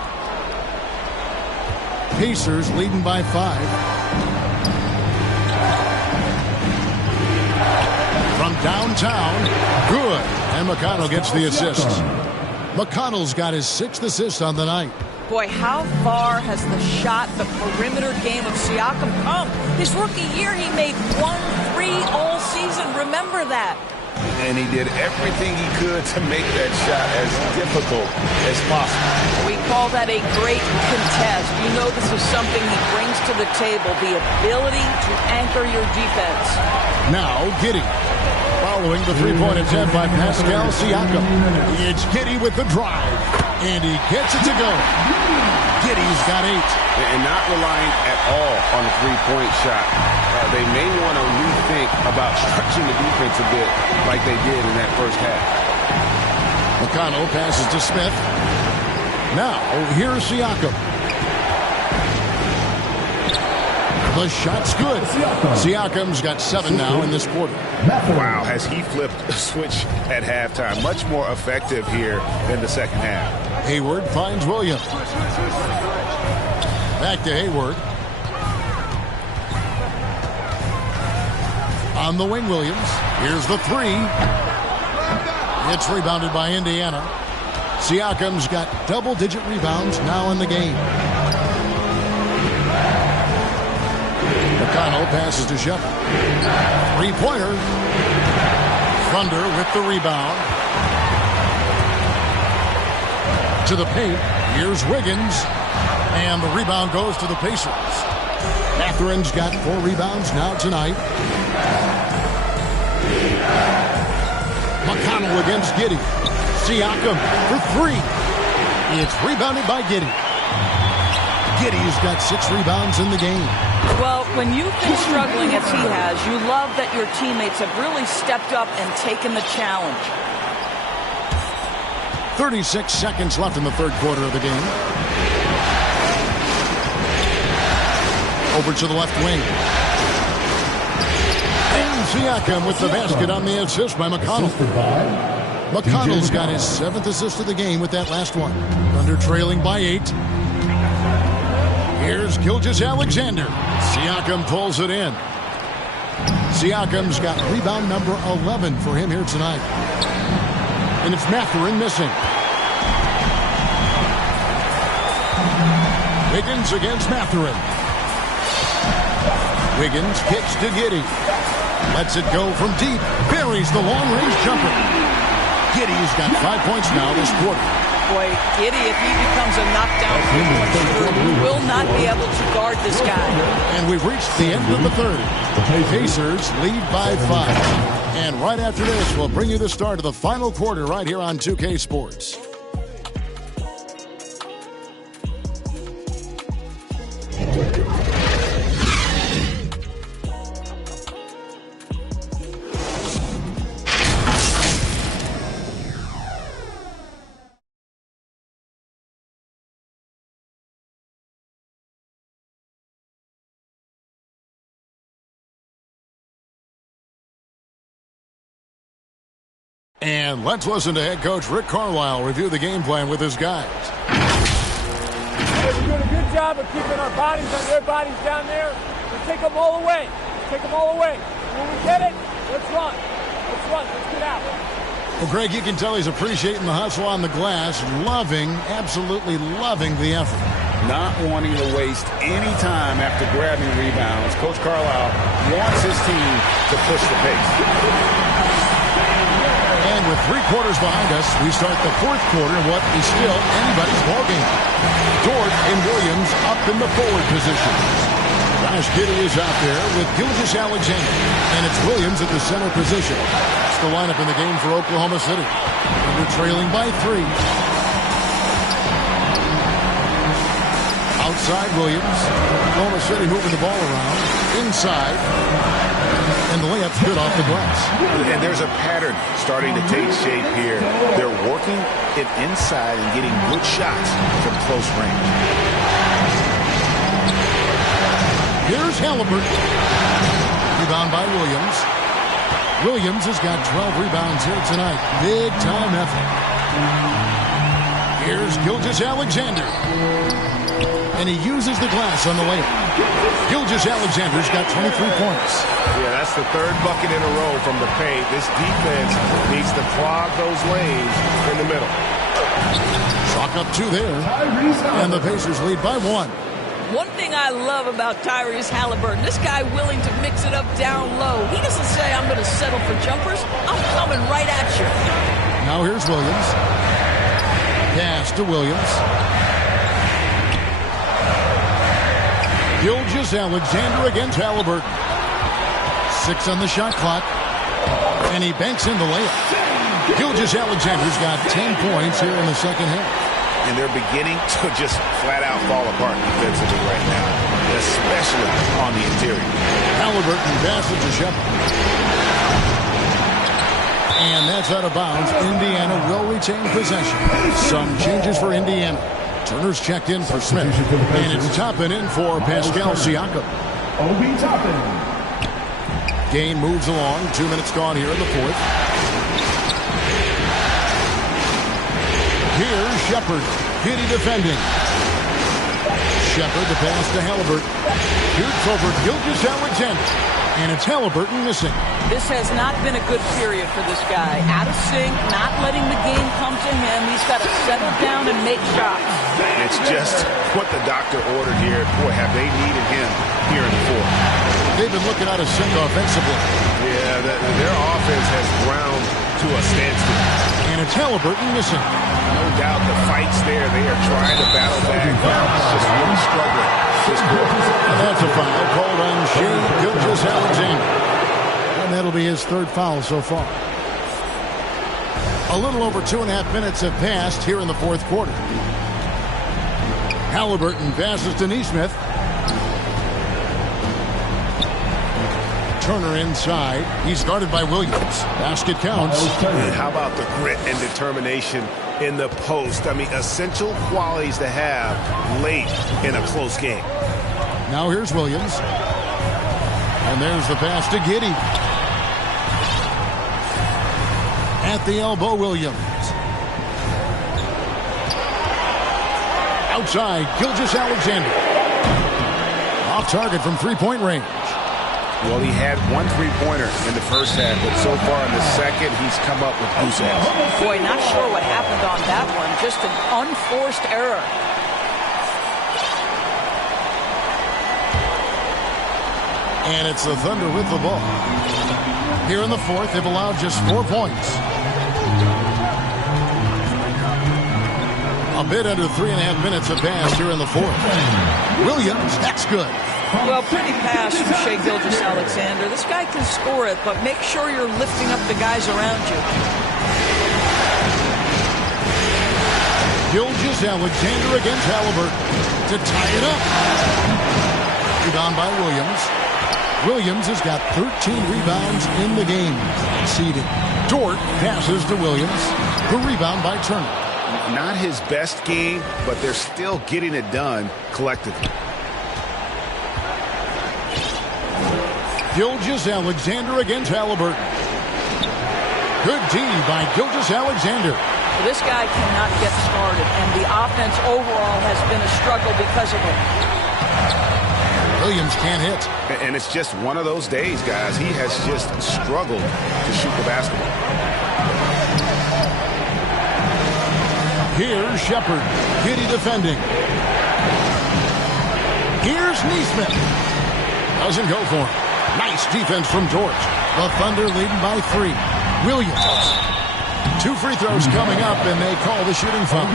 Pacers leading by 5. From downtown, good. And McConnell gets the assist. McConnell's got his 6th assist on the night. Boy, how far has the shot, the perimeter game of Siakam come? His rookie year, he made 1 3 all season. Remember that. And he did everything he could to make that shot as difficult as possible. We call that a great contest. You know this is something he brings to the table, the ability to anchor your defense. Now, Giddey. Following the 3-point attempt by Pascal Siakam. It's Giddey with the drive. And he gets it to go. Giddey's got 8. And not relying at all on the 3-point shot. They may want to rethink about stretching the defense a bit like they did in that first half. McConnell passes to Smith. Now, here's Siakam. The shot's good. Siakam's got 7 now in this quarter. Wow, has he flipped a switch at halftime. Much more effective here than the second half. Hayward finds Williams. Back to Hayward. On the wing, Williams. Here's the 3. It's rebounded by Indiana. Siakam's got double-digit rebounds now in the game. McConnell passes to Shepard. 3-pointer. Thunder with the rebound. To the paint. Here's Wiggins. And the rebound goes to the Pacers. Matherin's got 4 rebounds now tonight. McConnell against Giddey. Siakam for 3. It's rebounded by Giddey. Giddey's got 6 rebounds in the game. Well, when you've been struggling as he has, you love that your teammates have really stepped up and taken the challenge. 36 seconds left in the third quarter of the game. Over to the left wing. And Siakam with the basket on the assist by McConnell. McConnell's got his 7th assist of the game with that last one. Thunder trailing by 8. Here's Gilgeous-Alexander. Siakam pulls it in. Siakam's got rebound number 11 for him here tonight. And it's Mathurin missing. Wiggins against Mathurin. Wiggins kicks to Giddey. Lets it go from deep. Buries the long-range jumper. Giddey's got 5 points now this quarter. Boy, Giddey, if he becomes a knockdown shooter, you will not be able to guard this guy. And we've reached the end of the third. The Pacers lead by 5. And right after this, we'll bring you the start of the final quarter right here on 2K Sports. And let's listen to head coach Rick Carlisle review the game plan with his guys. We're doing a good job of keeping our bodies on their bodies down there. We take them all away. Take them all away. When we get it, let's run. Let's run. Let's get out. Well, Greg, you can tell he's appreciating the hustle on the glass, absolutely loving the effort. Not wanting to waste any time after grabbing rebounds. Coach Carlisle wants his team to push the pace. And with 3 quarters behind us, we start the 4th quarter in what is still anybody's ballgame. Dort and Williams up in the forward position. Josh Giddey is out there with Gilgeous-Alexander. And it's Williams at the center position. It's the lineup in the game for Oklahoma City. And we're trailing by 3. Outside Williams. Oklahoma City moving the ball around. Inside. And the layup's good off the glass. And there's a pattern starting to take shape here. They're working it inside and getting good shots from close range. Here's Halliburton. Rebound by Williams. Williams has got 12 rebounds here tonight. Big time effort. Here's Gilgeous-Alexander. And he uses the glass on the layup. Gilgeous-Alexander's got 23 points. Yeah, that's the 3rd bucket in a row from the paint. This defense needs to clog those lanes in the middle. Chalk up 2 there. And the Pacers lead by 1. One thing I love about Tyrese Halliburton, this guy willing to mix it up down low. He doesn't say, I'm going to settle for jumpers. I'm coming right at you. Now here's Williams. Pass to Williams. Gilgeous-Alexander against Halliburton. 6 on the shot clock. And he banks in the layup. Gilgeous-Alexander's got 10 points here in the second half. And they're beginning to just flat out fall apart defensively right now, especially on the interior. Halliburton passes to Shepard. And that's out of bounds. Indiana will retain possession. Some changes for Indiana. Turner's checked in for Smith. And it's Toppin in for Pascal Siakam. Obi Toppin. Game moves along. 2 minutes gone here in the 4th. Here's Shepard. Giddey defending. Shepard the pass to Halliburton. Shoots over Gilgeous-Alexander. And it's Halliburton missing. This has not been a good period for this guy. Out of sync, not letting the game come to him. He's got to settle down and make shots. It's just what the doctor ordered here. Boy, have they needed him here in the 4th. They've been looking out of sync offensively. Yeah, their offense has ground to a standstill. And it's Halliburton missing. No doubt the fight's there. They are trying to battle back. Just really struggling this quarter. And that's a foul called on Shai Gilgeous-Alexander. And that'll be his 3rd foul so far. A little over 2.5 minutes have passed here in the 4th quarter. Halliburton passes to Nesmith. Turner inside. He's guarded by Williams. Basket counts. And how about the grit and determination in the post? I mean, essential qualities to have late in a close game. Now here's Williams. And there's the pass to Giddey. At the elbow, Williams. Outside, Gilgeous-Alexander. Off target from 3-point range. Well, he had 1 3-pointer in the first half, but so far in the second, he's come up with goose eggs. Boy, not sure what happened on that one. Just an unforced error. And it's the Thunder with the ball. Here in the 4th, they've allowed just 4 points. A bit under 3.5 minutes have passed here in the 4th. Williams, that's good. Well, pretty pass from Shai Gilgeous-Alexander. This guy can score it, but make sure you're lifting up the guys around you. Gilgeous-Alexander against Halliburton to tie it up. Rebound by Williams. Williams has got 13 rebounds in the game. Conceded. Dort passes to Williams. The rebound by Turner. Not his best game, but they're still getting it done collectively. Gilgeous-Alexander against Halliburton. Good D by Gilgeous-Alexander. This guy cannot get started, and the offense overall has been a struggle because of it. Williams can't hit. And it's just one of those days, guys. He has just struggled to shoot the basketball. Here's Shepard. Giddey defending. Here's Neesmith. Doesn't go for it. Nice defense from George. The Thunder leading by 3. Williams. 2 free throws coming up, and they call the shooting foul.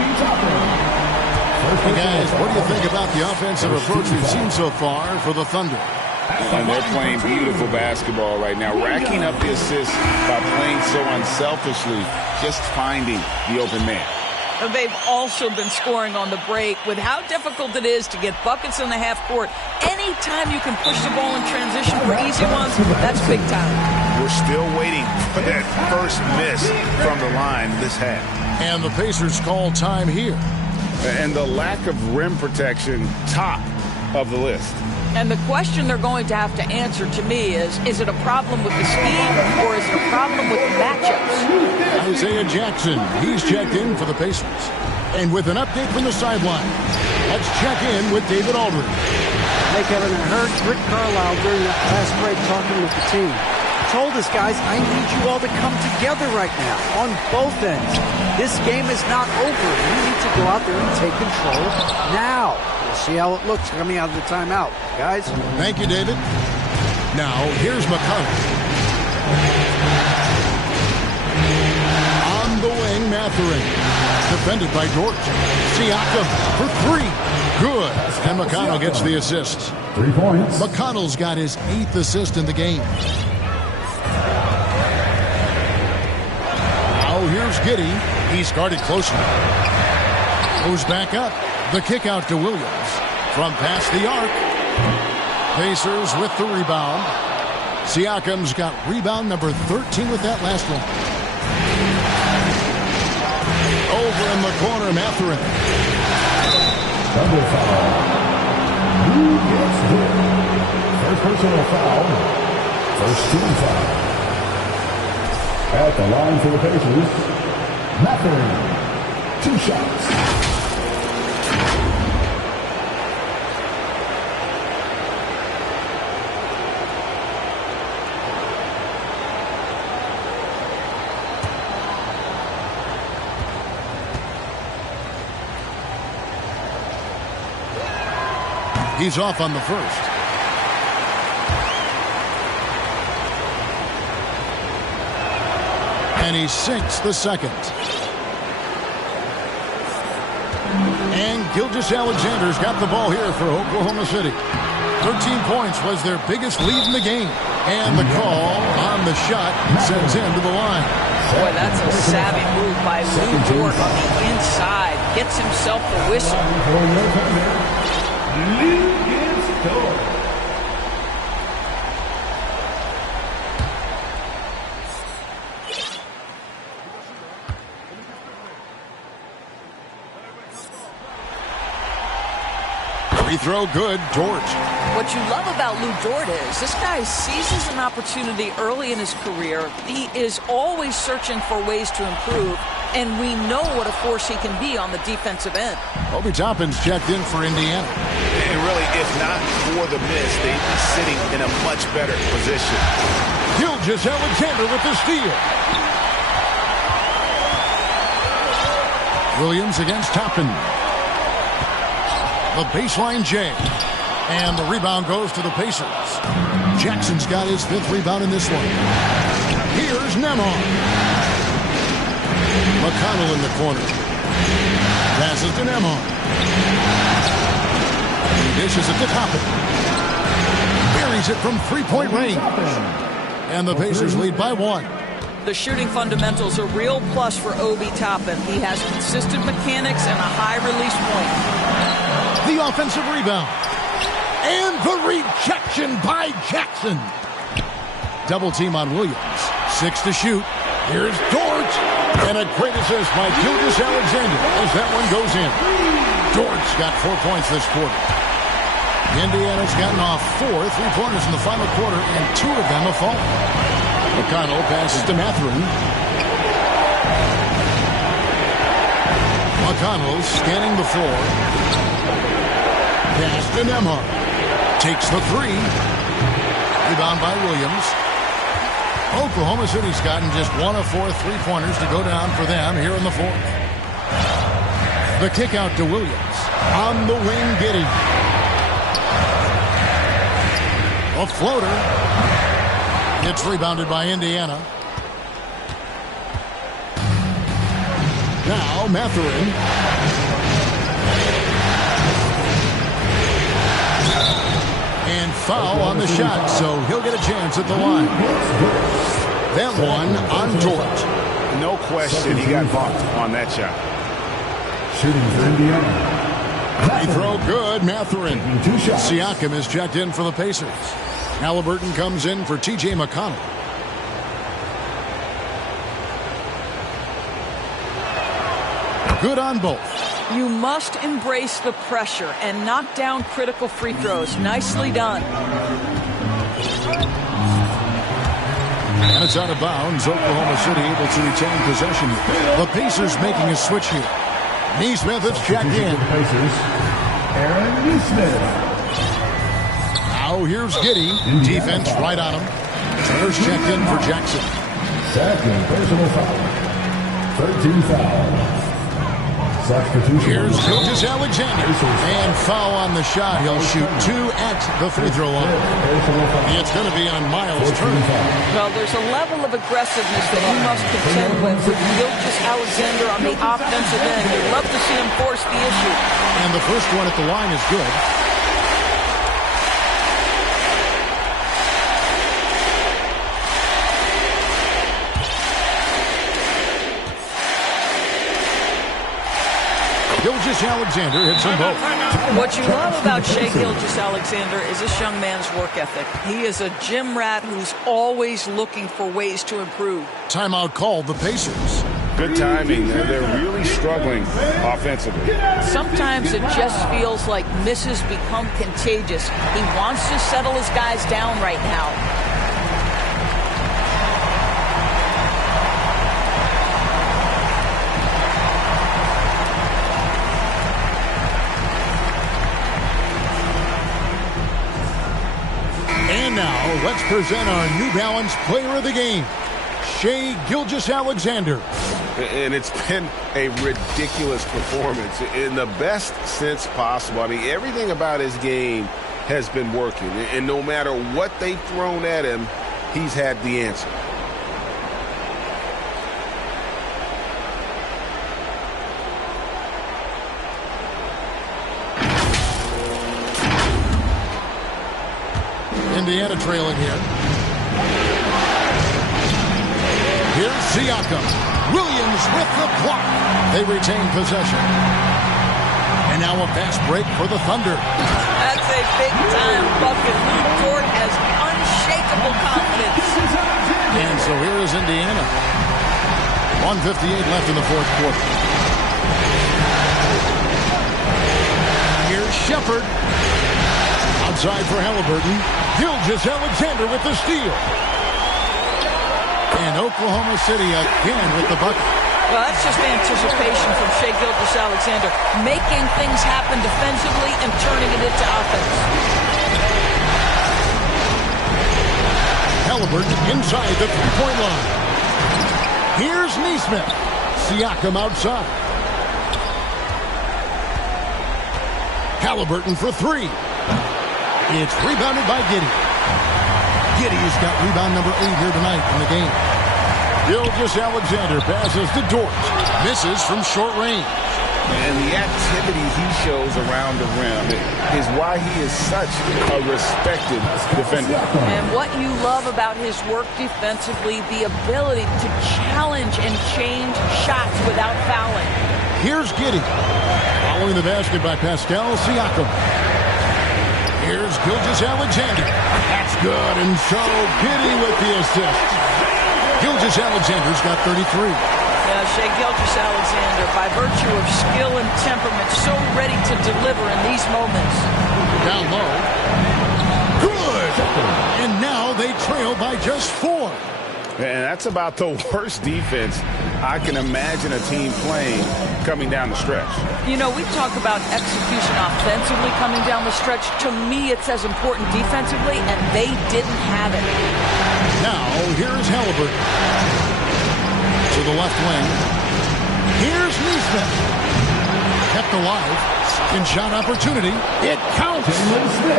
Hey guys, what do you think about the offensive approach we've seen so far for the Thunder? And they're playing beautiful basketball right now, racking up the assists by playing so unselfishly, just finding the open man. They've also been scoring on the break. With how difficult it is to get buckets in the half court, anytime you can push the ball in transition for easy ones, that's big time. We're still waiting for that first miss from the line this half. And the Pacers call time here. And the lack of rim protection, top of the list. And the question they're going to have to answer to me is it a problem with the speed or is it a problem with the matchups? Isaiah Jackson, he's checked in for the Pacers. And with an update from the sideline, let's check in with David Aldridge. Hey, Kevin, I heard Rick Carlisle during that last break talking with the team. Told us, guys, I need you all to come together right now on both ends. This game is not over. You need to go out there and take control now. We'll see how it looks coming out of the timeout, guys. Thank you, David. Now, here's McConnell. On the wing, Mathurin. Defended by George. Siakam for 3. Good. And McConnell gets the assist. 3 points. McConnell's got his 8th assist in the game. Here's Giddey. He's guarded closely. Goes back up. The kick out to Williams. From past the arc. Pacers with the rebound. Siakam's got rebound number 13 with that last one. Over in the corner, Mathurin. Double foul. Who gets hit? First personal foul. First team foul. At the line for the Pacers, Mathurin, 2 shots. He's off on the first. And he sinks the second. And Gilgeous-Alexander's got the ball here for Oklahoma City. 13 points was their biggest lead in the game. And the call on the shot sends him to the line. Boy, that's a savvy move by Lou Dort on the inside. Gets himself the whistle. Free throw good, George. What you love about Lou Dort is this guy seizes an opportunity early in his career. He is always searching for ways to improve, and we know what a force he can be on the defensive end. Obi Toppin's checked in for Indiana. And really, if not for the miss, they'd be sitting in a much better position. Gilgeous-Alexander with the steal. Williams against Toppin. The baseline J. And the rebound goes to the Pacers. Jackson's got his 5th rebound in this one. Here's Nembhard. McConnell in the corner. Passes to Nembhard. He dishes it to Toppin. Buries it from 3-point range. And the Pacers lead by 1. The shooting fundamentals are a real plus for Obi Toppin. He has consistent mechanics and a high release point. The offensive rebound. And the rejection by Jackson. Double team on Williams. 6 to shoot. Here's Dort. And a great assist by Gilgeous-Alexander as that one goes in. Dort's got 4 points this quarter. Indiana's gotten off 4 3-pointers in the final quarter, and 2 of them have fallen. McConnell passes to Mathurin. McConnell scanning the floor. Pass to Nembhard. Takes the three. Rebound by Williams. Oklahoma City's gotten just 1 of 4 3-pointers to go down for them here in the fourth. The kick out to Williams. On the wing, Giddey. A floater. It's rebounded by Indiana. Now Mathurin. And foul on the shot, so he'll get a chance at the line. That one on Dort. No question he got bumped on that shot. Shooting for Indiana. Free throw good, Mathurin. Siakam is checked in for the Pacers. Halliburton comes in for T.J. McConnell. Good on both. You must embrace the pressure and knock down critical free throws. Nicely done. And it's out of bounds. Oklahoma City able to retain possession. The Pacers making a switch here. Nesmith is checked in. Pacers, Aaron Nesmith. Now here's Giddey. Defense right on him. Turner's checked in for Jackson. Second personal foul. 13 fouls. Here's Gilgeous-Alexander. And foul on the shot. He'll shoot 2 at the free throw line. It's going to be on Miles Turner. Well, there's a level of aggressiveness that he must contend with Gilgeous-Alexander on the offensive end. You'd love to see him force the issue. And the first one at the line is good. Gilgeous-Alexander hits them both. What you love about Shai Gilgeous-Alexander is this young man's work ethic. He is a gym rat who's always looking for ways to improve. Timeout called the Pacers. Good timing. They're really struggling offensively. Sometimes it just feels like misses become contagious. He wants to settle his guys down right now. Now, let's present our New Balance Player of the Game, Shai Gilgeous-Alexander. And it's been a ridiculous performance in the best sense possible. I mean, everything about his game has been working. And no matter what they've thrown at him, he's had the answer. Indiana trailing here. Here's Siakam. Williams with the block. They retain possession. And now a fast break for the Thunder. That's a big-time bucket. Lou Dort has unshakable confidence. And so here is Indiana. 1:58 left in the fourth quarter. Here's Shepherd. Outside for Halliburton. Gilgeous-Alexander with the steal. And Oklahoma City again with the bucket. Well, that's just anticipation from Shai Gilgeous-Alexander, making things happen defensively and turning it into offense. Halliburton inside the three-point line. Here's Nesmith. Siakam outside. Halliburton for three. It's rebounded by Giddey. Giddey's got rebound number 8 here tonight in the game. Gilgeous-Alexander passes to Dort. Misses from short range. And the activity he shows around the rim is why he is such a respected defender. And what you love about his work defensively, the ability to challenge and change shots without fouling. Here's Giddey. Following the basket by Pascal Siakam. Here's Gilgeous-Alexander. That's good, and so Giddey with the assist. Gilgeous-Alexander's got 33. Yeah, Shai Gilgeous-Alexander, by virtue of skill and temperament, so ready to deliver in these moments. Down low. Good! And now they trail by just 4. And that's about the worst defense I can imagine a team playing coming down the stretch. You know, we talk about execution offensively coming down the stretch. To me, it's as important defensively, and they didn't have it. Now, here's Halliburton. To the left wing. Here's Nesmith. Kept alive. Second shot opportunity. It counts.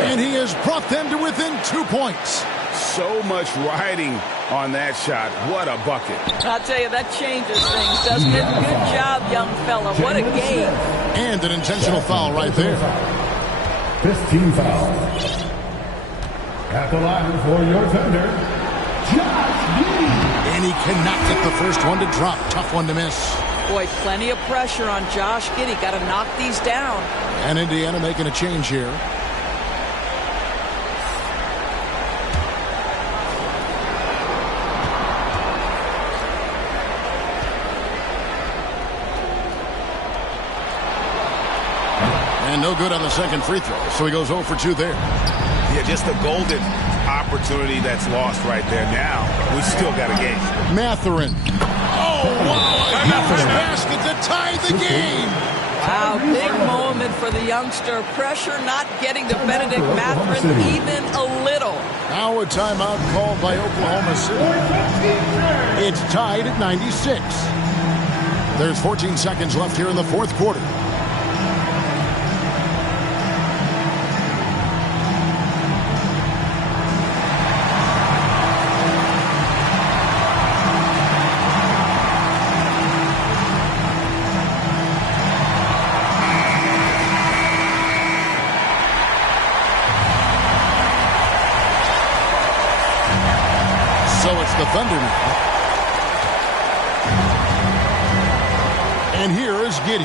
And he has brought them to within 2 points. So much riding on that shot. What a bucket. I'll tell you, that changes things, doesn't it? Good job, young fella. What a game. And an intentional foul right there. 15 foul. At the line for your defender, Josh Giddey. And he cannot get the first one to drop. Tough one to miss. Boy, plenty of pressure on Josh Giddey. Got to knock these down. And Indiana making a change here. And no good on the second free throw, so he goes 0 for 2 there. Yeah, just a golden opportunity that's lost right there. Now, we still got a game. Mathurin. Oh, wow, a huge basket to tie the game. Wow, big moment for the youngster. Pressure not getting to Benedict Mathurin even a little. Now a timeout called by Oklahoma City. It's tied at 96. There's 14 seconds left here in the fourth quarter. The Thunder now. And here is Giddey.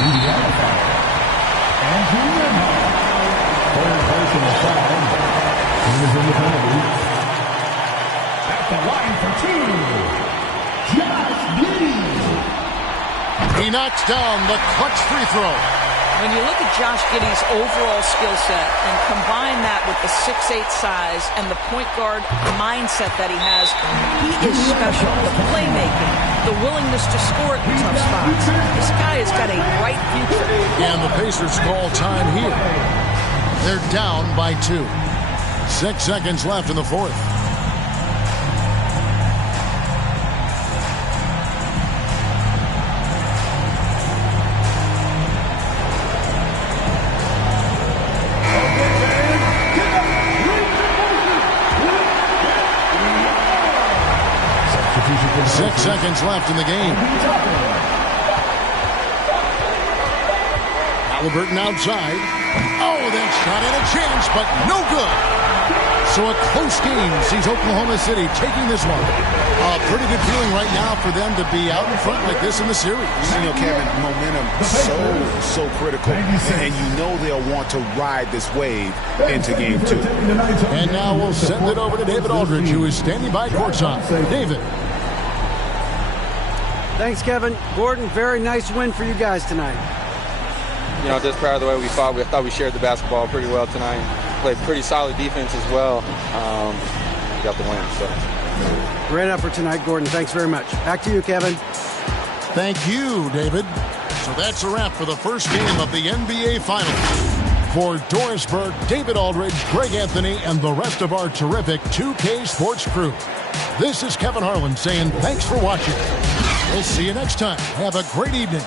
Indiana foul. Indiana. Player personal foul. He is in the penalty. At the line for 2, Josh Giddey. He knocks down the clutch free throw. When you look at Josh Giddey's overall skill set and combine that with the 6'8" size and the point guard mindset that he has, he is special. The playmaking, the willingness to score at the tough spots. This guy has got a bright future. And the Pacers call time here. They're down by 2. 6 seconds left in the fourth. Seconds left in the game. Halliburton outside. Oh, that shot had a chance, but no good. So a close game sees Oklahoma City taking this one. A pretty good feeling right now for them to be out in front like this in the series. You know, Kevin, momentum so critical. And you know they'll want to ride this wave into game 2. And now we'll send it over to David Aldridge, who is standing by courtside. David. Thanks, Kevin. Gordon, very nice win for you guys tonight. You know, just proud of the way we fought. I thought we shared the basketball pretty well tonight. Played pretty solid defense as well. We got the win. So great effort tonight, Gordon. Thanks very much. Back to you, Kevin. Thank you, David. So that's a wrap for the first game of the NBA Finals. For Doris Burke, David Aldridge, Greg Anthony, and the rest of our terrific 2K Sports crew, this is Kevin Harlan saying thanks for watching. We'll see you next time. Have a great evening.